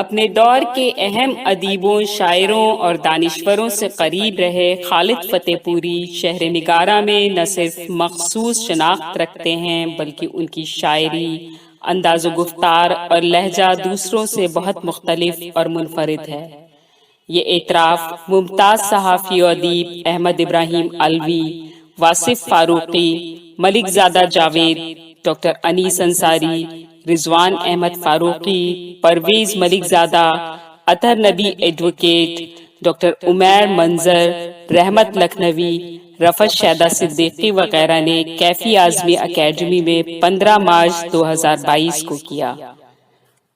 اپنے دور کے اہم ادیبوں، شاعروں اور دانشوروں سے قریب رہے خالد فتح پوری شہر نگارہ میں نہ صرف مخصوص شناخت رکھتے ہیں بلکہ ان کی شاعری، انداز و گفتار اور لہجہ دوسروں سے بہت مختلف اور منفرد ہے۔ یہ اعتراف ممتاز صحافی و ادیب احمد ابراہیم علوی، واصف فاروقی، ملک زادہ جاوید، ڈاکٹر انیس انصاری، رضوان احمد فاروقی، پرویز ملک زادہ، اطہر نبی ایڈوکیٹ، ڈاکٹر عمیر منظر، رحمت لکھنوی، رفعت شیدہ صدیقی وغیرہ نے کیفی اعظمی اکیڈمی میں 15 مارچ 2022 کو کیا۔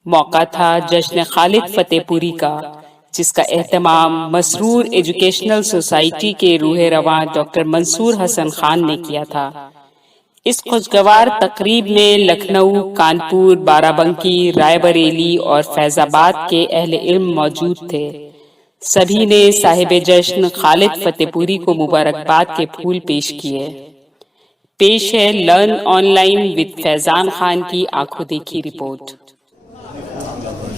موقع تھا جشن خالد فتح پوری کا، جس کا اہتمام مسرور ایجوکیشنل سوسائٹی کے روح رواں ڈاکٹر منصور حسن خان نے کیا تھا۔ اس خوشگوار تقریب میں لکھنؤ، کانپور، بارہ بنکی، رائے بریلی اور فیض آباد کے اہل علم موجود تھے۔ سبھی نے صاحب جشن خالد فتح پوری کو مبارکباد کے پھول پیش کیے۔ پیش ہے لرن آن لائن وتھ فیضان خان کی آنکھوں دیکھی رپورٹ۔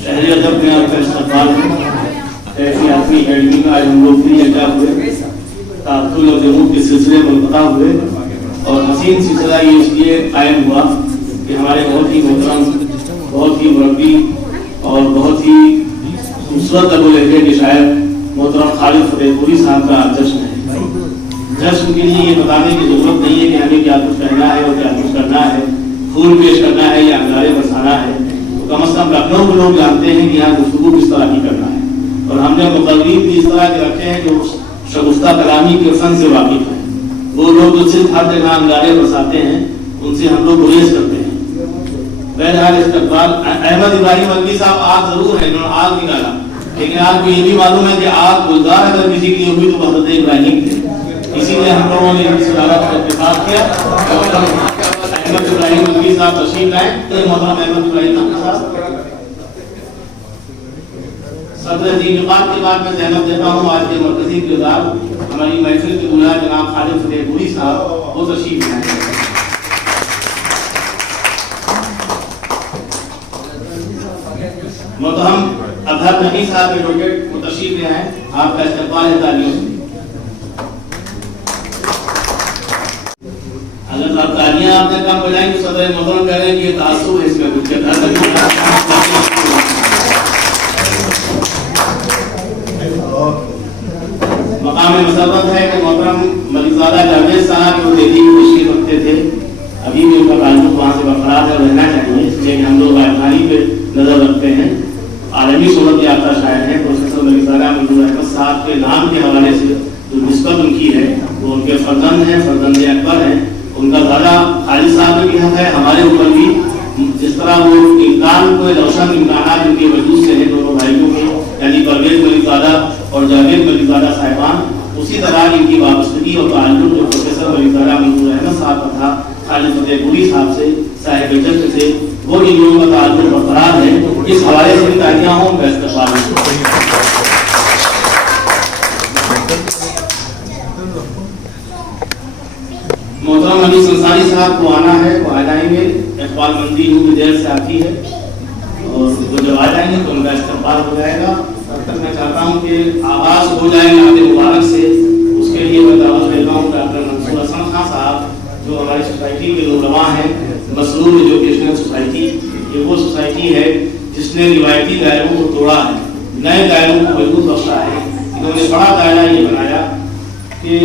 شہری ادب میں آپ کا استقبال ہے۔ کیفی اعظمی اکیڈمی کا آج ہم لوگ فری اجا ہوئے، تعطل اور جمود کے سلسلے منقطع ہوئے، اور حسین سلسلہ یہ اس لیے قائم ہوا کہ ہمارے بہت ہی محترم، بہت ہی مربی اور بہت ہی خوبصورت ادب و لہجے کے شاعر محترم خالد فتح پوری صاحب کا جشن ہے۔ جشن کے لیے یہ بتانے کی ضرورت نہیں ہے کہ ہمیں کیا کچھ کہنا ہے اور کیا کچھ کرنا ہے، پھول پیش کرنا ہے یا انگارے برسانا ہے، تو کم از کم لکھنؤ کے لوگ جانتے ہیں کہ یہاں گفتگو کس طرح کی کرنا ہے، اور ہم نے مقررین بھی اس طرح کے رکھے ہیں جو شگفتہ کلامی کے فن سے واقف ہیں۔ وہ لوگ جو صرف ہر جگہ انگارے برساتے ہیں ان سے ہم لوگ گریز کرتے ہیں۔ بہرحال استقبال احمد ابراہیم علوی صاحب آگ ضرور ہے، انہوں نے آگ نکالا، لیکن آپ کو یہ بھی معلوم ہے کہ آگ گلزار اگر کسی کی ہوئی تو حضرت ابراہیم تھے، اسی لیے ہم لوگوں نے اس عدالت کا اتفاق کیا۔ احمد ابراہیم علوی صاحب تشریف لائیں۔ محترم احمد ابراہیم صاحب صدر انعقاد کے بعد میں زحمت دیتا ہوں آج کے مرکزی کردار ہماری محفل کے دولہا جناب خالد فتح پوری صاحب وہ تشریف لائیں۔ محترم اطہر نبی صاحب ایڈوکیٹ وہ تشریف لے آئیں، آپ کا استقبال ہے تالیوں سے۔ اگر صاحب تالیاں آپ نے کم بجائیں تو صدر محترم کہہ رہے ہیں کہ یہ تعصب ہے، اس میں کچھ مقام مسرت ہے کہ محترم ملک زادہ جاوید صاحب جو دہلی میں تشریف رکھتے تھے، ابھی بھی ان کا تعلق وہاں سے برقرار ہے اور رہنا چاہیے، اس لیے کہ ہم لوگ افغانی پہ نظر رکھتے ہیں۔ عالمی شہرت یافتہ شاعر ہیں پروفیسر ملک زادہ منظور احمد صاحب کے نام کے حوالے سے جو نسبت ان کی ہے وہ ان کے فرزند ہیں، فرزند اکبر ہیں۔ ان کا زیادہ خالد صاحب میں بھی حق ہے، ہمارے اوپر بھی، جس طرح وہ امکان کو روشن امکانات ان کے وجود سے ہیں دونوں بھائیوں کے، یعنی پرویز ملک زادہ اور جاوید ملک زادہ صاحبان، اسی طرح ان کی وابستگی اور تعلق جو پروفیسر ملک زادہ منظور احمد صاحب کا تھا خالد فتح پوری صاحب سے، صاحب جشن سے، وہ ان لوگوں کا تعلق برقرار ہے۔ اس حوالے سے بھی تالیاں ہوں کا استقبال ہے۔ محترم انیس انصاری صاحب کو آنا ہے، وہ آ جائیں گے، اقبال مندی ہوں کی دیر سے آتی ہے، اور وہ جب آ جائیں گے تو ان کا استقبال ہو جائے گا۔ تب تک میں چاہتا ہوں کہ آغاز ہو جائے نعت مبارک سے، اس کے لیے میں دعوت دیتا ہوں ڈاکٹر منصور حسن خان صاحب جو ہماری سوسائٹی کے رہنما ہیں۔ مسرور ایجوکیشنل سوسائٹی یہ وہ سوسائٹی ہے جس نے روایتی دائروں کو توڑا ہے، نئے دائروں کو مضبوط بخشا ہے۔ انہوں نے بڑا دائرہ یہ بنایا کہ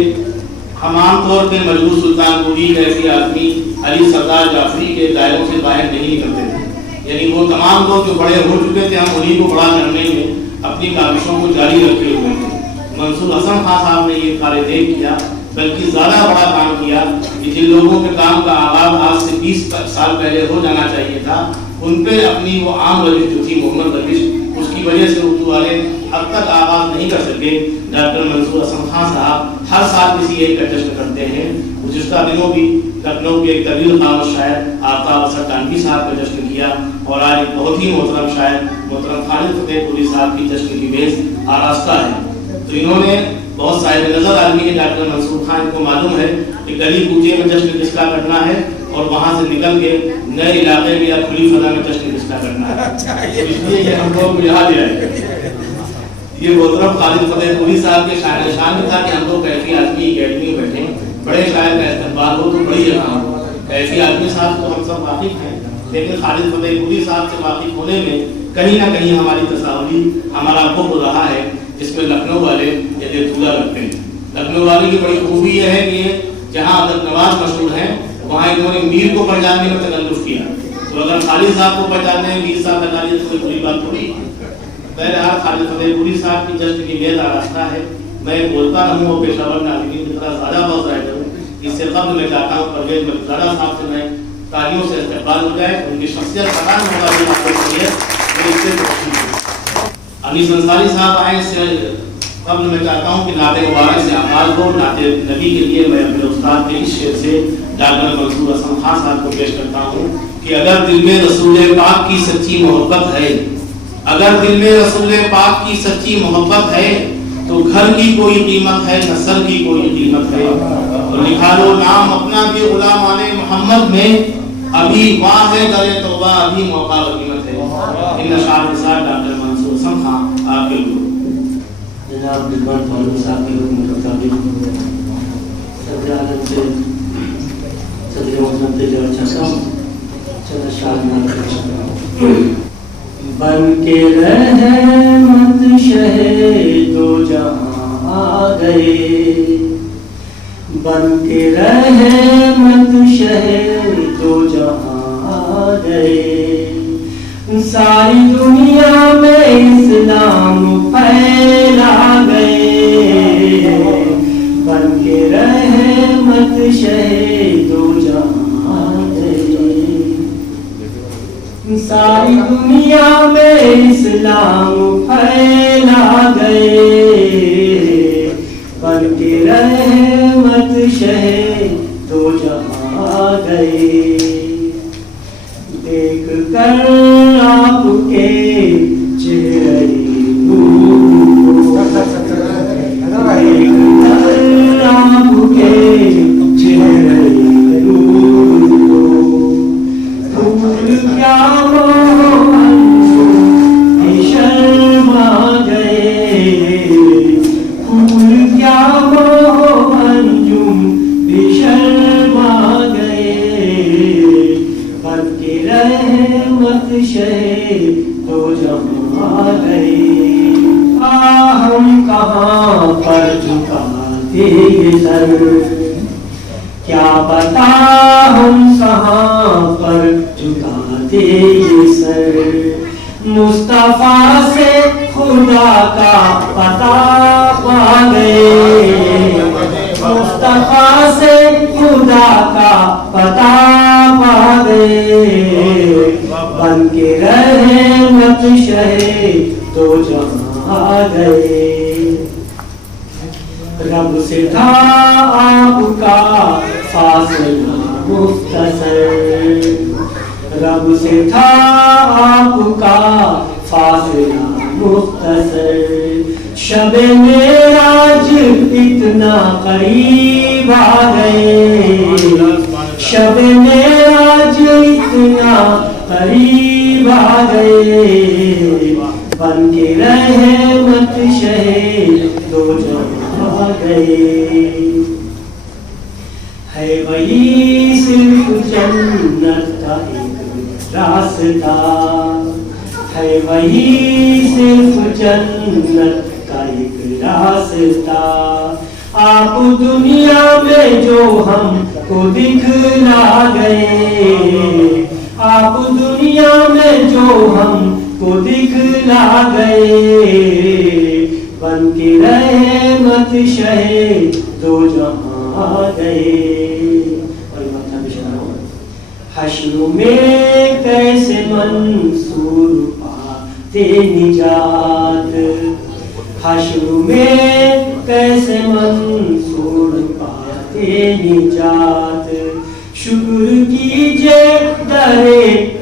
ہم عام طور پہ مجبور سلطان پوری، کیفی اعظمی، علی سردار جعفری کے دائروں سے باہر نہیں نکلتے تھے، یعنی وہ تمام لوگ جو بڑے ہو چکے تھے ہم انہیں کو بڑا کرنے میں اپنی کاوشوں کو جاری رکھے ہوئے تھے۔ منصور حسن خان صاحب نے یہ کار دیکھ کیا، بلکہ زیادہ بڑا کام کیا کہ جن لوگوں کے کام کا آغاز آج سے 20 سال پہلے ہو جانا چاہیے تھا، ان پہ اپنی وہ عام روش جو تھی محمد روش، اس کی وجہ سے اردو والے اب تک آغاز نہیں کر سکے۔ ڈاکٹر منصور حسن خان صاحب ہر سال کسی ایک کا جشن کرتے ہیں۔ گزشتہ دنوں بھی لکھنؤ کے ایک طویل خاموش شاعر آفتاب اثر کانوی صاحب کا جشن کیا، اور آج ایک بہت ہی محترم شاعر محترم خالد فتح پوری صاحب کی جشن کی میز آراستہ ہے۔ تو انہوں نے بہت صاحب نظر آدمی ہے ڈاکٹر منصور خان کو معلوم ہے کہ گلی کوچے میں جشن کس کا کرنا ہے، اور وہاں سے نکل کے نئے علاقے میں یا کھلی فضا میں جشن رشتہ کرنا ہے. اس لیے یہ ہم لوگ کو یہاں لے آئے. یہ محترم خالد فتح پوری صاحب کے شاعر شان میں تھا کہ ہم لوگ کیفی آدمی اکیڈمی میں بیٹھے, بڑے شاعر کا استقبال ہو تو بڑی جگہ ہو. کیفی آدمی صاحب تو ہم سب واقف ہیں, لیکن خالد فتح پوری صاحب سے واقف ہونے میں کہیں نہ کہیں ہماری تصاویر, ہمارا بہت رہا ہے, جس میں لکھنؤ والے یہ طولہ رکھتے ہیں. لکھنؤ والے کی بڑی خوبی یہ ہے کہ جہاں ادب نواز مشہور ہیں وہاں انہوں نے میر کو پہچاننے میں تکلف کیا. تو اگر خالد صاحب کو پہچاننے میں 20 سال لگا دیے تو کوئی بری بات تھوڑی. بہرحال خالد فتح پوری صاحب کی جشن کی میز آراستہ ہے. میں بولتا رہوں اور پیشاور ناظرین کی طرح زیادہ بہت ظاہر ہوں. اس سے قبل میں چاہتا ہوں پرویز مرتضیٰ صاحب سے میں تالیوں سے استقبال ہو جائے. ان کی شخصیت پتا نہیں ہوگا جو آپ کو چاہیے میں اس سے خوشی ہوں. انیس انصاری صاحب آئے, اس سے قبل میں چاہتا ہوں کہ نعت مبارک سے آغاز ہو. نعت نبی کے لیے میں اپنے استاد کے اس شعر سے ڈاکٹر منصور حسن خان صاحب کو پیش کرتا ہوں کہ اگر دل میں رسول پاک کی سچی محبت ہے, اگر دل میں رسول پاک کی سچی محبت ہے تو گھر کی کوئی قیمت ہے نہ سر کی کوئی قیمت ہے. اور لکھا لو نام اپنا بھی غلام آل محمد میں, ابھی وہاں ہے در توبہ ابھی موقع غنیمت ہے. ان اشعار کے ساتھ ڈاکٹر منصور حسن خان آپ کے لیے. جناب رضوان فاروق صاحب کے حکم کے مطابق صدر اعظم سے صدر محترم سے جو چاہتا ہوں چند اشعار میں بن کے رحمت شہ دو جہاں آ گئے, بن کے رحمت شہ دو جہاں آ گئے, ساری دنیا میں اسلام پھیلا گئے, بن کے رحمت شہ دو جہاں آ گئے, ساری دنیا میں اسلام پھیلا گئے, بن کے رحمت شہ دو جہاں آ گئے. دیکھ کر آپ کے چہرے نور کو, دیکھ کر آپ کے چہرے نور کو, پھول کیا شرما گئے, پھول کیا انجم بھی شرما گئے, بن کے رحمت شہ دو جہاں آ گئے. ہم کہاں پر جھکاتے یہ سر, کیا بتا ہم کہاں پر جھکاتے یہ سر, مصطفیٰ سے خدا کا پتہ پا گئے, مصطفیٰ سے خدا کا پتہ پا گئے, بن کے رحمت شہ دو جہاں آ گئے. رب سے تھا آپ کا فاصلہ مختصر, رب سے تھا آپ کا فاصلہ مختصر, شب معراج اتنا قریب آ گئے, شب معراج اتنا قریب آ گئے, بن کے رحمت شہ دو جہاں آ گئے. ہے وہی صرف جنت کا ایک راستہ, ہے وہی صرف جنت کا ایک راستہ, آپ دنیا میں جو ہم کو دکھلا گئے, آپ دنیا میں جو ہم کو دکھلا گئے, بن کے رحمت شہ دو جہاں آ گئے. حشر میں کیسے منصور پاتے نجات, حشر میں کیسے منصور پاتے نجات, شکر کیجئے در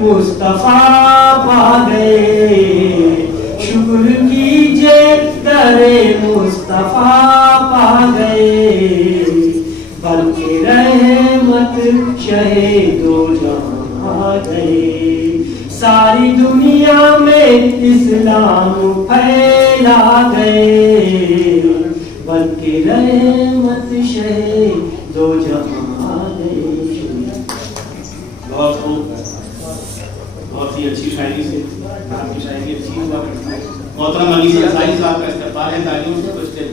مصطفیٰ پا گئے, شکر کیجئے در مصطفیٰ پا گئے, بن کے رحمت نعمت شہ دو جہاں گئے، ساری دنیا میں اسلام پھیلا گئے، بلکہ رحمت شہ دو جہاں گئے۔ بہت خوب، بہت ہی اچھی شاعری سے آپ کی شاعری اچھی ہوا کرتی ہے۔ محترم علی انصاری صاحب کا استقبال ہے، تعلیموں سے کچھ دیر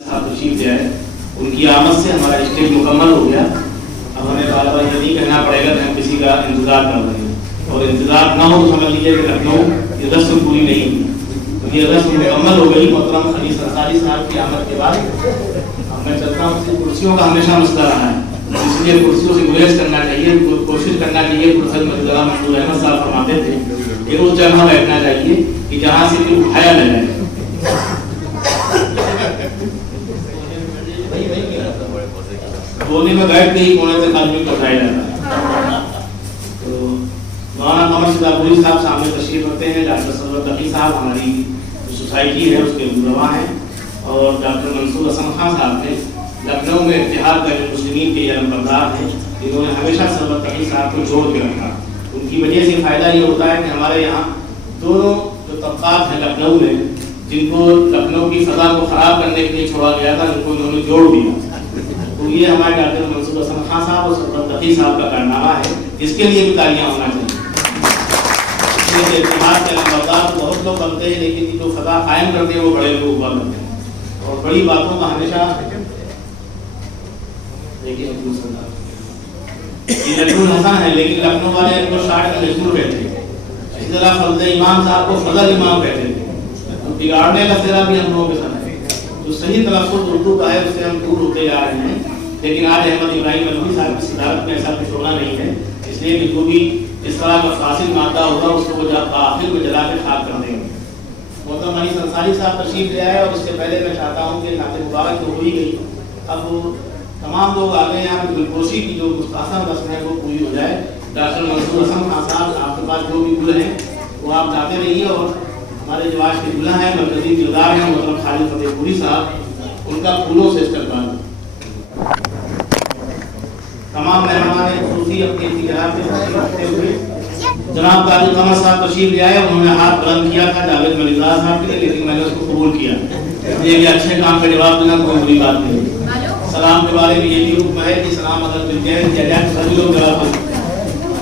صاحب تشریف لے آئے، ان کی آمد سے ہمارا اسٹیج مکمل ہو گیا۔ اب ہمیں بار بار یہ نہیں کہنا پڑے گا کہ ہم کسی کا انتظار کر رہے ہیں، اور انتظار نہ ہو تو سمجھ لیجیے کہ لکھنؤ یہ رسم پوری نہیں ہوئی، یہ رسم مکمل ہو گئی۔ محترم علی انصاری صاحب کی آمد کے بعد میں چلتا ہوں کہ کرسیوں کا ہمیشہ مسئلہ رہا ہے، اس لیے کرسیوں سے گریز کرنا چاہیے، کوشش کرنا چاہیے۔ حضرت مولانا منصور احمد صاحب فرماتے تھے کہ اس جگہ بیٹھنا چاہیے کہ جہاں سے کوئی اٹھایا نہ جائے۔ کونے میں بیٹھ کے ہی کونے سے آدمی کو اٹھایا جاتا ہے۔ تو مولانا قمر شداپوری صاحب سامنے تشریف رکھتے ہیں، ڈاکٹر سرور تقی صاحب ہماری سوسائٹی ہے اس کے رہنما ہیں، اور ڈاکٹر منصور حسن خان صاحب نے لکھنؤ میں اتحاد کا مسلمین کے علم بردار ہیں، جنہوں نے ہمیشہ سرور تقی صاحب کو جوڑ کے رکھا۔ ان کی وجہ سے فائدہ یہ ہوتا ہے کہ ہمارے یہاں دونوں جو طبقات ہیں لکھنؤ میں، جن کو لکھنؤ کی فضا کو خراب کرنے کے لیے چھوڑا گیا تھا، ان کو انہوں نے جوڑ دیا۔ تو یہ ہمارے ڈاکٹر منصور حسن خان صاحب اور سرور تقی صاحب کا کارنامہ ہے، جس کے لیے بھی تالیاں ہونا چاہیے۔ اتحاد کے علم بردار بہت لوگ بنتے ہیں، لیکن جو فضا قائم کرتے ہیں وہ بڑے لوگ ہوا کرتے ہیں، اور بڑی باتوں کا ہمیشہ نجم الحسن ہے، لیکن لکھنؤ والے ان کو شاعر کا نجم کہتے ہیں۔ اسی طرح فضل امام صاحب کو فضل امام کہتے ہیں، تو بگاڑنے کا سرا بھی ہم لوگوں کے ساتھ ہے۔ جو صحیح تلفظ اردو کا ہے اس سے ہم دور ہوتے جا رہے ہیں، لیکن آج احمد ابراہیم علوی صاحب کی صدارت میں ایسا کچھ ہونا نہیں ہے، اس لیے کہ جو بھی اس طرح کا فاصل مادہ ہوگا اس کو آخر میں جلا کے خاک کر دیں گے۔ محترم علی انصاری صاحب تشریف لے آئے، اور اس سے پہلے میں چاہتا ہوں کہ نعت مبارک تو ہو ہی گئی، اب تمام لوگ آگے یہاں کی دلپوشی کی جو مستحسن رسم ہے وہ پوری ہو جائے۔ ڈاکٹر منصور حسن خان صاحب، آپ کے پاس جو بھی گل ہیں وہ آپ جاتے رہیے، اور ہمارے جو آج کے دلہا ہیں مرکزی کردار ہیں محترم خالد فتح پوری صاحب، ان کا پھولوں سے استقبال۔ تمام مہمانان خصوصی اپنی اختیارات سے تشریف رکھتے ہوئے جناب طارق قمر صاحب تشریف لے آئے۔ انہوں نے ہاتھ بلند کیا تھا جاوید ملکزادہ صاحب کے لیے، لیکن میں نے اس کو قبول کیا، یہ اچھے کام کا جواب دینا کوئی بری بات نہیں۔ سلام کے بارے میں یہ بھی حکم ہے کہ سلام اگر مل جائے کیا جائے سبھی لوگ جواب دیں،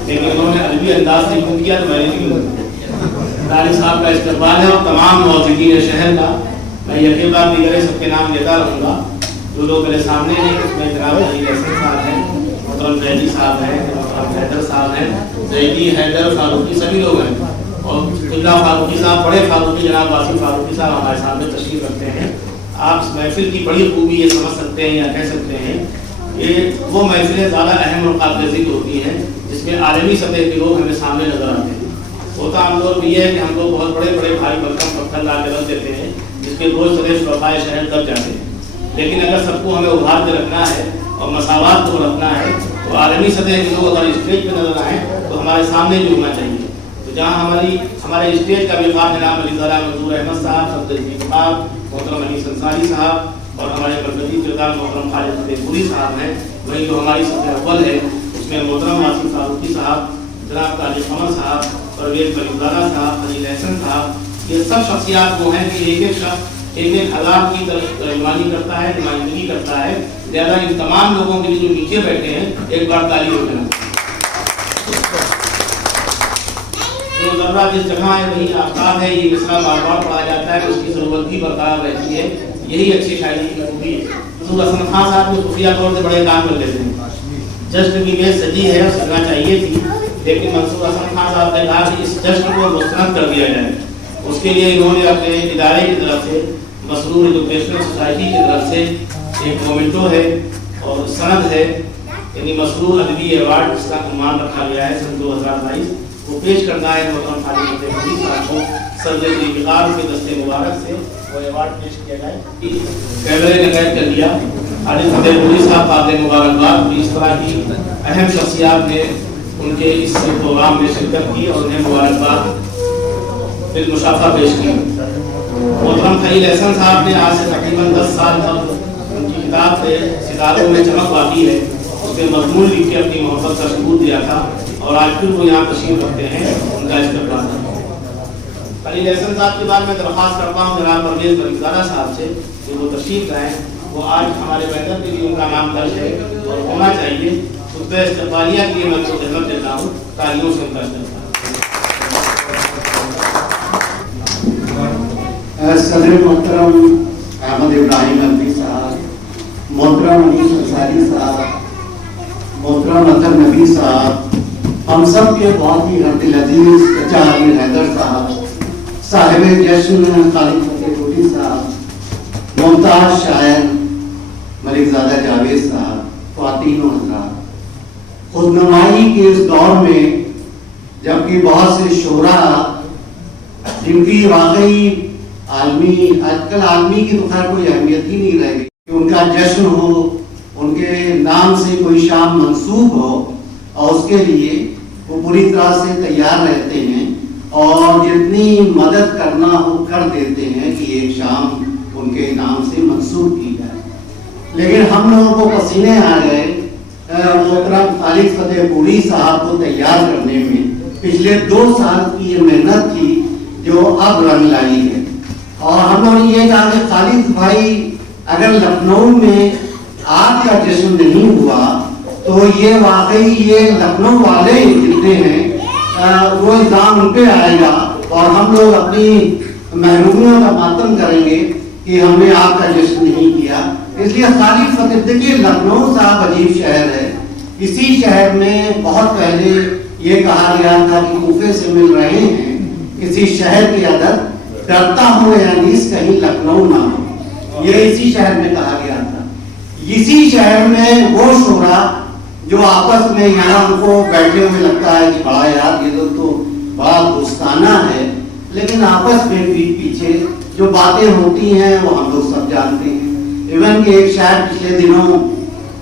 لیکن انہوں نے عربی انداز سے حکم کیا تو میں نے نہیں بولا۔ طارق صاحب کا استقبال ہے، اور تمام موجودین شہر کا میں یقین بات دیگر سب کے نام لیتا رہوں گا۔ جو لوگ میرے سامنے ہیں اس میں جناب علی احسن صاحب ہیں، محترم زیدی صاحب ہیں، محترم حیدر صاحب ہیں، زیدی حیدر فاروقی سبھی لوگ ہیں، اور قبلہ فاروقی صاحب، بڑے فاروقی جناب واصف فاروقی صاحب ہمارے سامنے تشریف رکھتے ہیں۔ آپ اس محفل کی بڑی خوبی یہ سمجھ سکتے ہیں یا کہہ سکتے ہیں کہ وہ محفلیں زیادہ اہم اور قابل ذکر ہوتی ہیں جس میں عالمی سطح کے لوگ ہمیں سامنے نظر آتے ہیں۔ ہوتا عام طور پہ یہ ہے کہ ہم لوگ بہت بڑے بڑے بھاری بھرکم پتھر لا کے رکھ دیتے ہیں جس کے بوجھ سدے شرفائے شہر دب جاتے ہیں، لیکن اگر سب کو ہمیں ابھار کے رکھنا ہے اور مساوات کو رکھنا ہے تو عالمی سطح کے لوگ اگر اسٹیج پہ نظر آئیں تو ہمارے سامنے بھی ہونا چاہیے۔ تو جہاں ہمارے اسٹیج کا وقار جناب علی منصور احمد صاحب، محترم علی انصاری صاحب اور ہمارے مرکزی کردار محترم خالد فتح پوری صاحب ہیں، وہیں جو ہماری صف اول ہے اس میں محترم واصف فاروقی صاحب، جناب طارق قمر صاحب، پرویز ملکزادہ صاحب، علی احسن صاحب، یہ سب شخصیات وہ ہیں کہ ایک ایک شخص ایک ایک ہزار کی ترجمانی کرتا ہے، نمائندگی کرتا ہے، لہٰذا ان تمام لوگوں کے لیے جو نیچے بیٹھے ہیں ایک بار تالی ہو جانا۔ جو ذرہ جس جگہ ہے وہی آفتاب ہے، یہ مصرع بار بار پڑھا جاتا ہے، اس کی ضرورت بھی برقرار رہتی ہے، یہی اچھی شاعری کی خوبی ہے۔ حضور حسن خان صاحب کو خفیہ طور سے بڑے کام کر لیتے ہیں، جشن کی میز سجی ہے، سجنا چاہیے تھی، لیکن منصور حسن خان صاحب نے کہا کہ اس جشن کو مستند کر دیا جائے۔ اس کے لیے انہوں نے اپنے ادارے کی طرف سے، مسرور ایجوکیشنل سوسائٹی کی طرف سے ایک مومنٹو ہے اور سند ہے، یعنی مسرور ادبی ایوارڈ جس کا عنوان رکھا گیا ہے سن 2022، وہ پیش کرنا ہے محترم خالد فتح پوری صاحب کو صدر ذوالفقار کے دستے مبارک سے وہ ایوارڈ پیش کیا جائے۔ کیمرے نے قید کر دیا، خالد فتح پوری صاحب قابل مبارکباد، اس طرح کی اہم شخصیات نے ان کے اس پروگرام میں شرکت کی اور انہیں مبارکباد بالمشافہ پیش کی. محترم خلیل احسن صاحب نے آج سے تقریباً 10 سال قبل ان کی کتاب سے ستاروں میں چمک باقی ہے اس میں مضمون لکھ کے اپنی محبت کا ثبوت دیا تھا اور آج پھر وہ یہاں تشریف رکھتے ہیں. ان کا استقبال کرتا ہوں. خلیل احسن صاحب کے بعد میں درخواست کرتا ہوں جناب پرویز ملکزادہ صاحب سے کہ وہ تشریف لائیں. وہ آج ہمارے بینر کے لیے ان کا نام درج ہے اور ہونا چاہیے. خطبہ استقبالیہ کے لیے میں کو خدمت دیتا ہوں. تالیوں سے ان کا استقبال. صدر محترم احمد ابراہیم نقوی صاحب, محترم انیس انصاری صاحب, محترم اطہر نبی صاحب, ہم سب کے بہت ہی دل عزیز چچا عامر حیدر صاحب, صاحب جشن خالد فتح پوری صاحب, ممتاز شاعر ملک زادہ جاوید صاحب, خواتین و حضرات, خودنمائی کے اس دور میں جبکہ بہت سے شعراء جن کی واقعی عالمی آج کل عالمی کی تو خیر کوئی اہمیت ہی نہیں رہ گئی کہ ان کا جشن ہو, ان کے نام سے کوئی شام منسوب ہو, اور اس کے لیے وہ پوری طرح سے تیار رہتے ہیں اور جتنی مدد کرنا ہو کر دیتے ہیں کہ ایک شام ان کے نام سے منسوب کی جائے. لیکن ہم لوگوں کو پسینے آ گئے محترم خالد فتح پوری صاحب کو تیار کرنے میں. پچھلے 2 سال کی یہ محنت تھی جو اب رنگ لائی ہے, اور ہم لوگوں نے یہ کہا کہ خالد بھائی اگر لکھنؤ میں آپ کا جشن نہیں ہوا تو یہ واقعی یہ لکھنؤ والے جتنے ہیں وہ الزام ان پہ آئے گا اور ہم لوگ اپنی محرومیوں کا ماتم کریں گے کہ ہم نے آپ کا جشن نہیں کیا. اس لیے خالد فتح, دیکھیے لکھنؤ صاحب عجیب شہر ہے. اسی شہر میں بہت پہلے یہ کہا گیا تھا کہ کوفے سے مل رہے ہیں, کسی شہر کی عادت ڈرتا ہو یا نیس کہیں لکھنؤ نہ ہو, یہ اسی شہر میں کہا گیا تھا. اسی شہر میں وہ شعراء جو آپس میں یہاں ان کو بیٹھے ہوئے لگتا ہے کہ بڑا یار یہ تو بڑا دوستانہ ہے, لیکن آپس میں پیچھے جو باتیں ہوتی ہیں وہ ہم لوگ سب جانتے ہیں. ایون کہ ایک شاعر پچھلے دنوں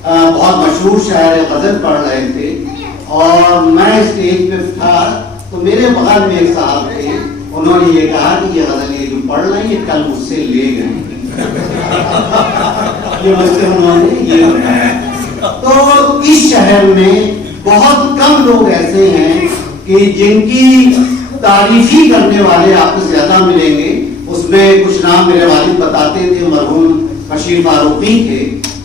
بہت مشہور شاعر غزل پڑھ رہے تھے اور میں اسٹیج پہ تھا تو میرے بغل میں ایک صاحب تھے, انہوں نے یہ کہا کہ یہ غزل یہ جو پڑھ رہے ہیں یہ کل مجھ سے لے گئے. یہ مجھ سے انہوں نے یہ بتایا. تو اس شہر میں بہت کم لوگ ایسے ہیں کہ جن کی تعریفی کرنے والے آپ کو زیادہ ملیں گے. اس میں کچھ نام میرے والد بتاتے تھے, مرحوم بشیر فاروقی تھے,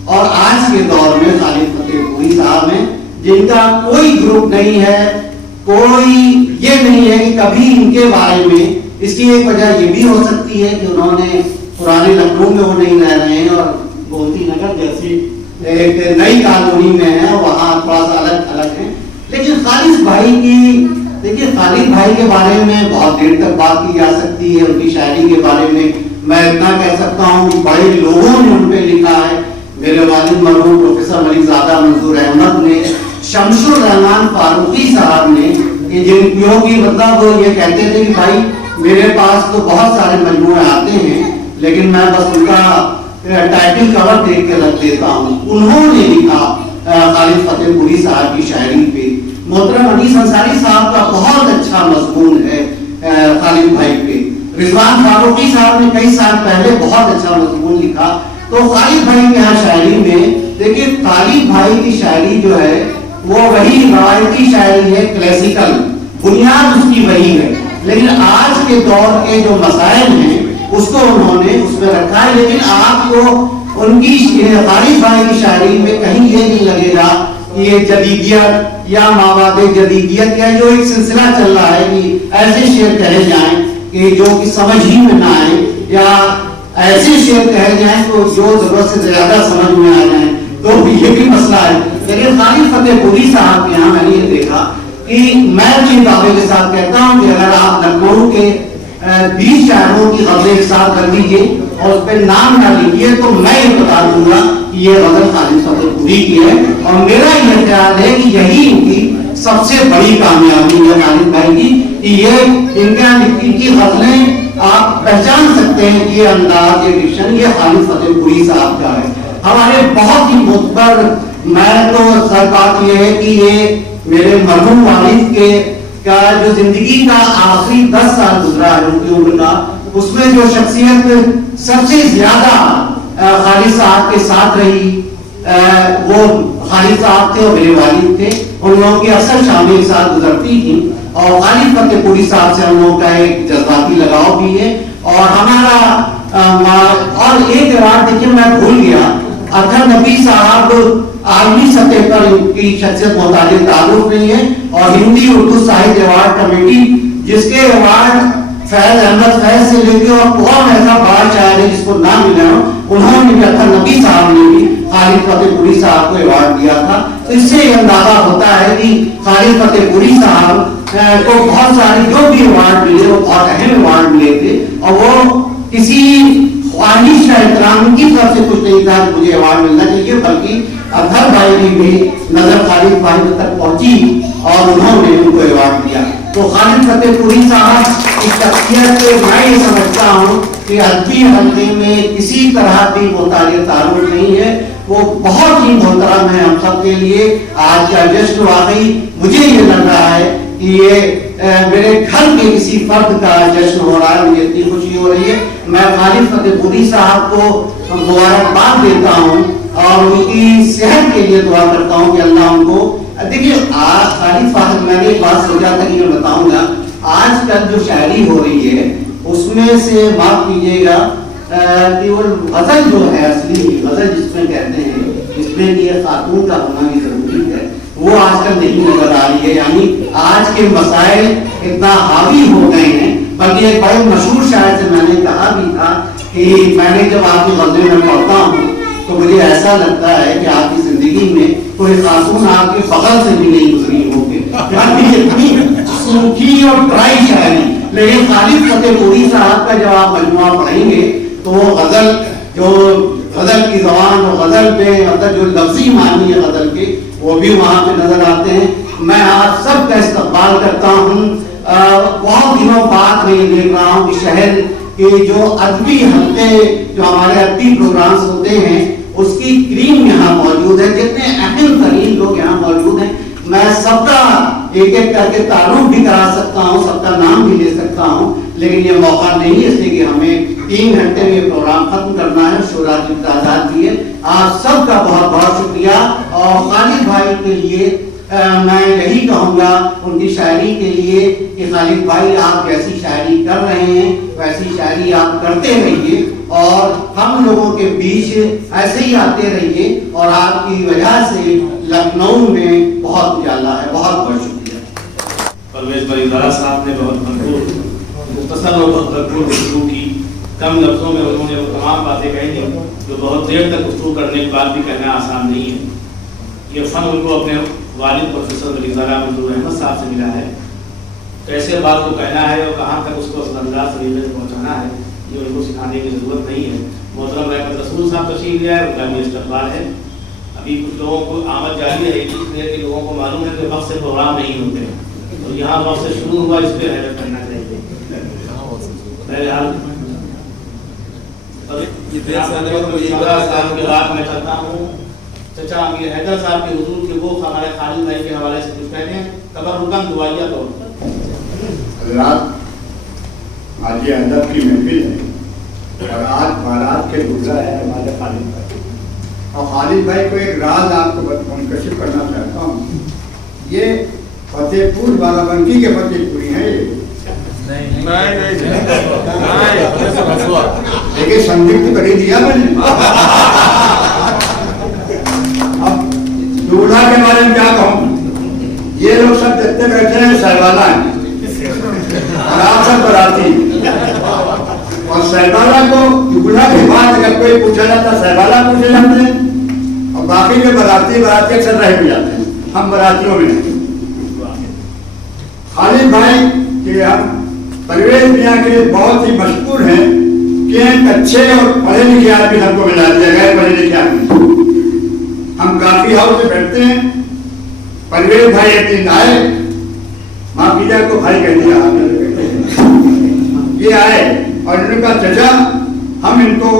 اور آج کے دور میں خالد فتح پوری صاحب ہیں جن کا کوئی گروپ نہیں ہے, کوئی یہ نہیں ہے کہ کبھی ان کے بارے میں. اس کی ایک وجہ یہ بھی ہو سکتی ہے کہ انہوں نے پرانے لکھنؤ میں وہ نہیں رہ رہے ہیں اور گومتی نگر جیسی ایک نئی کالونی میں ہے, وہاں تھوڑا سا الگ ہے. لیکن خالد بھائی کی دیکھیے, خالد بھائی کے بارے میں بہت دیر تک بات کی جا سکتی ہے. ان کی شاعری کے بارے میں میں اتنا کہہ سکتا ہوں کہ بڑے لوگوں نے ان پہ لکھا ہے. میرے والد مرحوم پروفیسر ملک زادہ منظور احمد نے, شمس الرحمان فاروقی صاحب نے, کہ جن کی مطلب وہ یہ کہتے تھے کہ بھائی میرے پاس تو بہت سارے مجموعے آتے ہیں لیکن میں بس ان کا ٹائٹل کور دیکھ کے رکھ دیتا ہوں. انہوں نے لکھا خالد فتح پوری صاحب کی شاعری پہ. محترم انیس انصاری صاحب کا بہت اچھا مضمون ہے خالد بھائی پہ. رضوان فاروقی صاحب نے کئی سال پہلے بہت اچھا مضمون لکھا. تو خالد بھائی کے یہاں شاعری میں دیکھیے, خالد بھائی کی شاعری جو ہے وہ وہی روایتی شاعری ہے, کلاسیکل, بنیاد اس کی وہی ہے. لیکن آج کے دور کے جو مسائل ہیں اس کو انہوں نے اس میں رکھا ہے. لیکن آپ کو ان کی خالد بھائی کی شاعری میں کہیں یہ نہیں لگے گا کہ یہ جدیدیت یا مواد جدیدیت یا جو ایک سلسلہ چل رہا ہے کہ ایسے شعر کہے جائیں کہ جو کہ سمجھ ہی میں نہ آئے, یا ایسے شعر کہے جائیں تو جو ضرورت سے زیادہ سمجھ میں آ جائیں, تو یہ بھی مسئلہ ہے. لیکن خالد فتح پوری صاحب کے یہاں میں نے یہ دیکھا کہ میں بھی دعوے کے ساتھ کہتا ہوں کہ اگر آپ لکھنؤ کے 20 شاعروں کی غزلیں ایک ساتھ کر لیجیے اور اس پہ نام نہ لکھیے تو میں یہ بتا دوں گا کہ یہ غزل خالد فتح پوری کی ہے. اور میرا یہ خیال ہے کہ یہی ان کی سب سے بڑی کامیابی ہے خالد بھائی کی, کہ یہ ان کی غزلیں آپ پہچان سکتے ہیں کہ یہ انداز, یہ ڈکشن, یہ خالد فتح پوری صاحب کا ہے. ہمارے بہت ہی معتبر, میں تو سر بات یہ ہے کہ یہ میرے مرحوم والد کے کا جو زندگی کا آخری 10 سال گزرا ہے ان کی عمر کا، اس میں جو شخصیت سب سے زیادہ خالد صاحب کے ساتھ رہی وہ خالد صاحب تھے اور میرے والد تھے. ان لوگوں کی اکثر شامیں ایک ساتھ گزرتی تھیں اور خالد فتح پوری صاحب سے ہم لوگوں کا ایک جذباتی لگاؤ بھی ہے. اور ہمارا اور ایک ایوارڈ دیکھیے میں بھول گیا، اطہر نبی صاحب عالمی سطح پر ان کی شخصیت محتاج تعارف نہیں ہے، اور ہندی اردو ساہتیہ ایوارڈ کمیٹی جس کے ایوارڈ فیض احمد فیض سے لے کے اور کون ایسا بڑا شاعر ہے جس کو نہ ملا ہو، انہوں نے بھی اطہر نبی صاحب نے بھی خالد فتح پوری صاحب کو ایوارڈ دیا تھا. تو اس سے یہ اندازہ ہوتا ہے کہ خالد فتح پوری صاحب کو بہت سارے جو بھی ایوارڈ ملے وہ بہت اہم ایوارڈ ملے تھے، اور وہ کسی خواہش کا احترام ان کی طرف سے کچھ نہیں تھا کہ مجھے ایوارڈ ملنا چاہیے، بلکہ اطہر بھائی کی بھی نظر خالد بھائی تک پہنچی اور انہوں نے ان کو ایوارڈ دیا. تو خالد فتح پوری صاحب کی شخصیت میں یہ سمجھتا ہوں کہ ادبی حلقے میں کسی طرح کی محتاج تعارف نہیں ہے. وہ بہت ہی محترم ہے ہم سب کے لیے. آج کا جشن واقعی مجھے یہ لگ رہا ہے کہ یہ میرے گھر کے کسی فرد کا جشن ہو رہا ہے. مجھے اتنی خوشی ہو رہی ہے. میں خالد فتح پوری صاحب کو مبارکباد دیتا ہوں اور ان کی صحت کے لیے دعا کرتا ہوں کہ اللہ ان کو. دیکھیے خالد صاحب میں نے ایک بات سوچا تھا کہ میں بتاؤں گا، آج کل جو شاعری ہو رہی ہے اس میں سے معاف کیجیے گا کہ وہ غزل جو ہے اصلی غزل جس میں کہتے ہیں اس میں یہ خاتون کا ہونا بھی ضروری ہے، وہ آج کل نہیں نظر آ رہی ہے. یعنی آج کے مسائل اتنا حاوی ہو گئے ہیں. بلکہ ایک بڑے مشہور شاعر سے میں نے کہا بھی تھا کہ میں نے جب آپ کی غزلیں میں پڑھتا ہوں تو مجھے ایسا لگتا ہے کہ آپ کی زندگی میں کوئی خاتون آپ کے بغل سے بھی نہیں گزری ہوگی. یعنی اتنی سوکھی اور ڈرائی شاعری. لیکن خالد فتح پوری صاحب کا جب آپ مجموعہ پڑھیں گے تو وہ غزل جو غزل کی زبان اور غزل پہ مطلب جو لفظی معنی ہے غزل کے وہ بھی وہاں پہ نظر آتے ہیں. میں آپ سب کا استقبال کرتا ہوں. بہت دنوں بعد میں یہ دیکھ رہا ہوں کہ شہر کے جو ادبی حلقے جو ہمارے ادبی پروگرامز ہوتے ہیں اس کی کریم یہاں موجود ہے. جتنے اہم ترین لوگ یہاں موجود ہیں میں سب کا ایک ایک کر کے تعارف بھی کرا سکتا ہوں، سب کا نام بھی لے سکتا ہوں، لیکن یہ موقع نہیں ہے اس لیے کہ ہمیں 3 گھنٹے میں یہ پروگرام ختم کرنا ہے. شورا کی تعداد بھی ہے. آپ سب کا بہت بہت شکریہ. اور خالد بھائی کے لیے میں یہی کہوں گا ان کی شاعری کے لیے کہ خالد بھائی آپ جیسی شاعری کر رہے ہیں ویسی شاعری آپ کرتے رہیے اور ہم لوگوں کے بیچ ایسے ہی آتے رہیے. اور آپ کی وجہ سے لکھنؤ میں بہت اجالا ہے. بہت بہت شکریہ. پرویز بریدارا صاحب نے بہت بھرپور مختصر اور بہت بھرپور گفتگو کی. کم لفظوں میں انہوں نے وہ تمام باتیں کہی جو بہت دیر تک گفتگو کرنے کے بعد بھی کہنا آسان نہیں ہے. یہ فن ان کو اپنے والد پروفیسر بریدارا منظور احمد صاحب سے ملا ہے. کیسے بات کو کہنا ہے اور کہاں تک اس کو اثر انداز طریقے سے پہنچانا ہے یہ ان کو سکھانے کی ضرورت نہیں ہے. محترم رحمت رسول صاحب تشریف لے آئے، ان کا بھی استقبال ہے. ابھی کچھ لوگوں کو آمد جاری رہے گی اس لیے کہ لوگوں کو معلوم ہے کہ وقت سے پروگرام نہیں ہوتے اور یہاں وقت سے شروع ہوا اس پہ حیرت کرنا چاہیے. بہرحال کے بعد میں چاہتا ہوں چچا امیر حیدر صاحب کے حضور کے وہ ہمارے خالد بھائی کے حوالے سے کچھ کہتے ہیں. تبرکاً دعائیہ طور پر حضرات آج یہ ادب کی محفل ہے اور آج بارات کے گزرا ہے ہمارے خالد بھائی. اور خالد بھائی کو ایک راز آپ کو منکشف کرنا چاہتا ہوں. یہ فتح پور بارابنکی کے فتح پوری ہیں. لیکن سنجیت کر ہی دیا میں نے. اب دولہا کے بارے میں کیا کہوں. یہ لوگ سب جتنے بیٹھے ہیں سہوالا ہیں اور آپ سب براتی. اور سہوالا کو دولہا کے بعد اگر کوئی پوچھا جاتا سہوالا پوچھے جاتے ہیں اور باقی کے براتی اکثر رہ بھی جاتے ہیں. ہم براتیوں میں نہیں. خالد بھائی کہ ہم پرویز میاں کے بہت ہی مشہور ہیں کہ ایک اچھے اور پڑھے لکھے آدمی ہم کو ملا دیا گیا. پڑھے لکھے آدمی ہم کافی ہاؤس میں بیٹھتے ہیں. پرویز بھائی ایک دن آئے, ماں پیجا کو بھائی کہہ دیا, یہ آئے اور انہوں نے کہا چچا ہم ان کو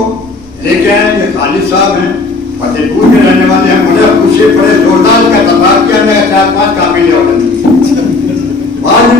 لے کے آئے, یہ خالد صاحب ہیں, فتح پور کے رہنے والے ہیں, مجھے خوشی پڑے زوردار کا اتفاق کیا, میں 4-5 کاپی لے آڈر دی. بعد میں